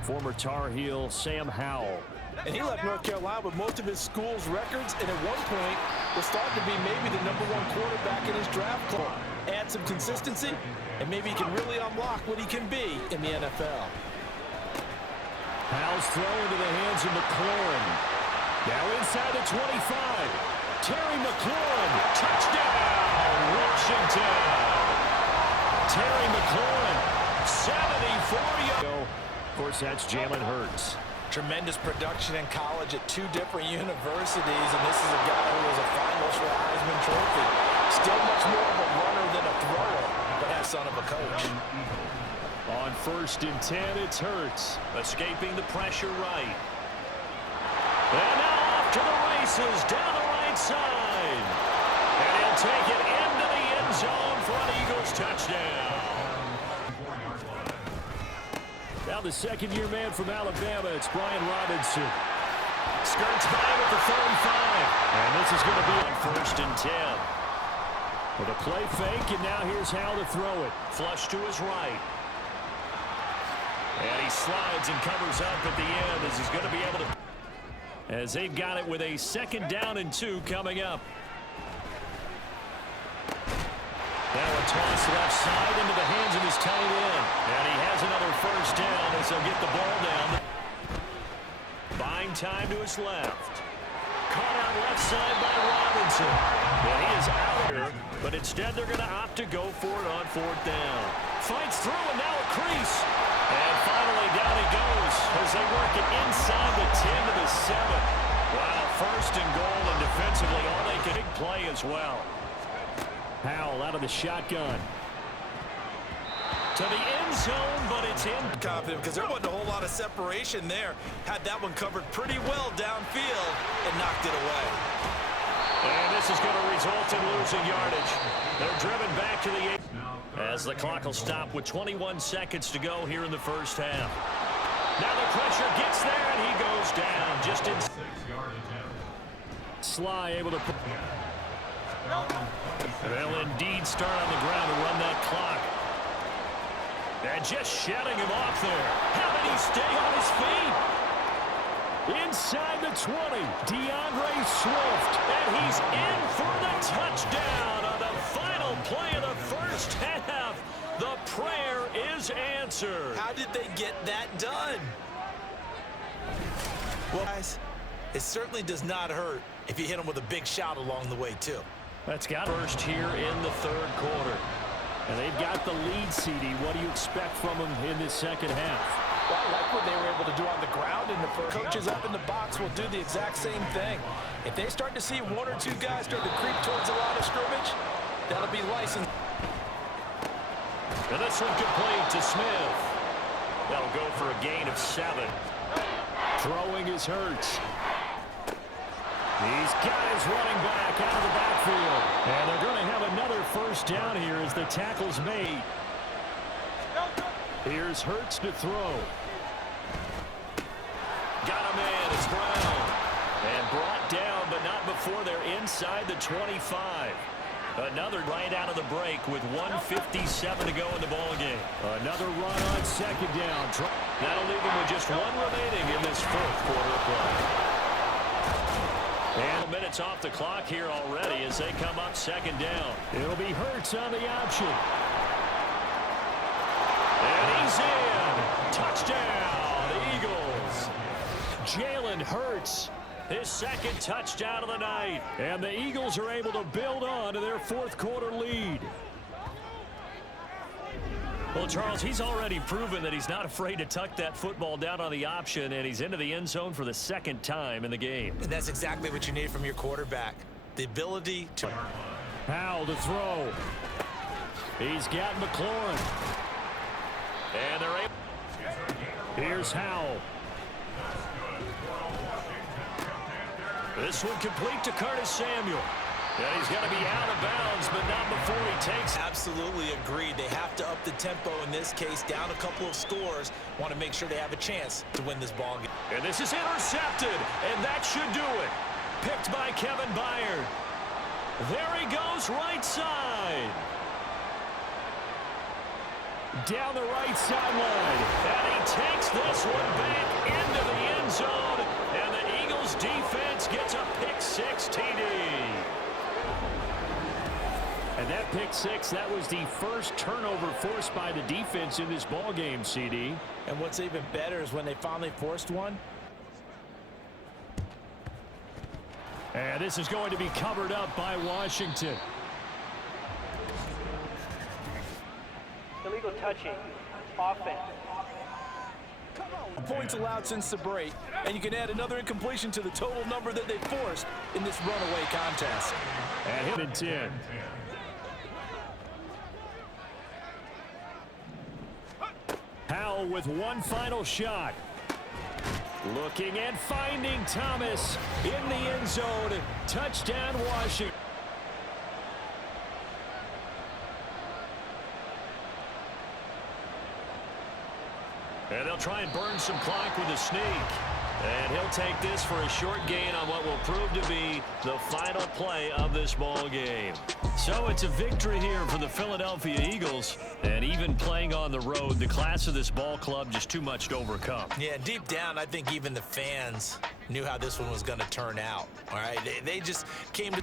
former Tar Heel Sam Howell. And he left North Carolina with most of his school's records, and at one point was starting to be maybe the #1 quarterback in his draft class. Add some consistency, and maybe he can really unlock what he can be in the NFL. Howell's throw into the hands of McLaurin. Now inside the 25. Terry McLaurin, touchdown, Washington. Terry McLaurin, 74 yards. Of course, that's Jalen Hurts. Tremendous production in college at 2 different universities, and this is a guy who was a finalist for the Heisman Trophy. Still much more of a runner than a thrower, but that son of a coach. On 1st and 10, it's Hurts, escaping the pressure right. And now off to the races, down the right side. And he'll take it into the end zone for an Eagles touchdown. Now the second-year man from Alabama, it's Brian Robinson. Skirts by him at the 35. And this is going to be on 1st and 10. With a play fake, and now here's how to throw it. Flush to his right. And he slides and covers up at the end as he's going to be able to. As they've got it with a 2nd down and 2 coming up. Now a toss left side into the hands of his tight end. And he has another 1st down as he'll get the ball down. Buying time to his left. Caught out left side by Robinson. And he is out here, but instead they're going to opt to go for it on 4th down. Fights through and now a crease. And finally down he goes as they work it inside the 10 to the 7. Wow, 1st and goal, and defensively all they can play as well. Howell out of the shotgun. To the end zone, but it's in. Confident because there wasn't a whole lot of separation there. Had that one covered pretty well downfield and knocked it away. And this is going to result in losing yardage. They're driven back to the 8. As the clock will stop with 21 seconds to go here in the 1st half. Now the pressure gets there, and he goes down just in. Sly able to. They'll indeed start on the ground and run that clock. And just shutting him off there. How did he stay on his feet? Inside the 20, DeAndre Swift. And he's in for the touchdown on the final play of the 1st half. The prayer is answered. How did they get that done? Well, guys, it certainly does not hurt if you hit them with a big shot along the way, too. That's got first here in the 3rd quarter. And they've got the lead, CD. What do you expect from them in this 2nd half? Well, I like what they were able to do on the ground in the first. Coaches up in the box will do the exact same thing. If they start to see 1 or 2 guys start to creep towards the line of scrimmage, that'll be licensed. And this one complete to Smith. That'll go for a gain of 7. Throwing is Hurts. These guys running back out of the backfield. And they're going to have another 1st down here as the tackle's made. Here's Hurts to throw. Got him in. It's Brown. And brought down, but not before they're inside the 25. Another right out of the break with 1:57 to go in the ballgame. Another run on 2nd down. That'll leave them with just 1 remaining in this 4th quarter of play. And minutes off the clock here already as they come up 2nd down. It'll be Hurts on the option. And he's in. Touchdown, Eagles. Jalen Hurts, his 2nd touchdown of the night. And the Eagles are able to build on to their 4th quarter lead. Well, Charles, he's already proven that he's not afraid to tuck that football down on the option, and he's into the end zone for the 2nd time in the game. And that's exactly what you need from your quarterback. The ability to... Howell to throw. He's got McLaurin. And they're able... Here's Howell. This one complete to Curtis Samuel. Yeah, he's got to be out of bounds, but not before he takes. Absolutely agreed. They have to up the tempo in this case, down a couple of scores. Want to make sure they have a chance to win this ball game. And this is intercepted, and that should do it. Picked by Kevin Byard. There he goes, right side. Down the right sideline. And he takes this one back into the end zone. And the Eagles defense gets a pick-6 TD. And that pick-6, that was the first turnover forced by the defense in this ballgame, CD. And what's even better is when they finally forced one. And this is going to be covered up by Washington. Illegal touching. Offense. Points allowed since the break, and you can add another incompletion to the total number that they forced in this runaway contest. And hit in 10. Powell with one final shot. Looking and finding Thomas in the end zone. Touchdown, Washington. And they'll try and burn some clock with a sneak. And he'll take this for a short gain on what will prove to be the final play of this ball game. So it's a victory here for the Philadelphia Eagles. And even playing on the road, the class of this ball club just too much to overcome. Yeah, deep down, I think even the fans knew how this one was going to turn out. All right, they just came to...